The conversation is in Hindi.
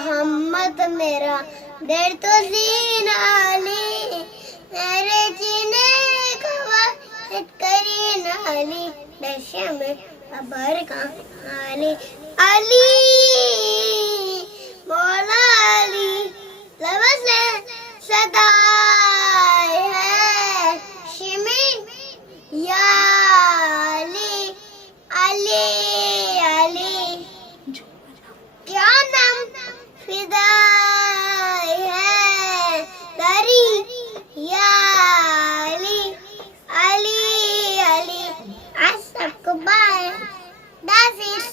मोहम्मद मेरा दिल तो सीना अली मेरे जीने खबर करी नाली दशा में खबर का अली अली मौला अली लफ्ज़ से सदाए है शिमी या अली अली अली क्या नाम फिदाई है दरी या अली अली अली आज सबको बाय दैट्स इट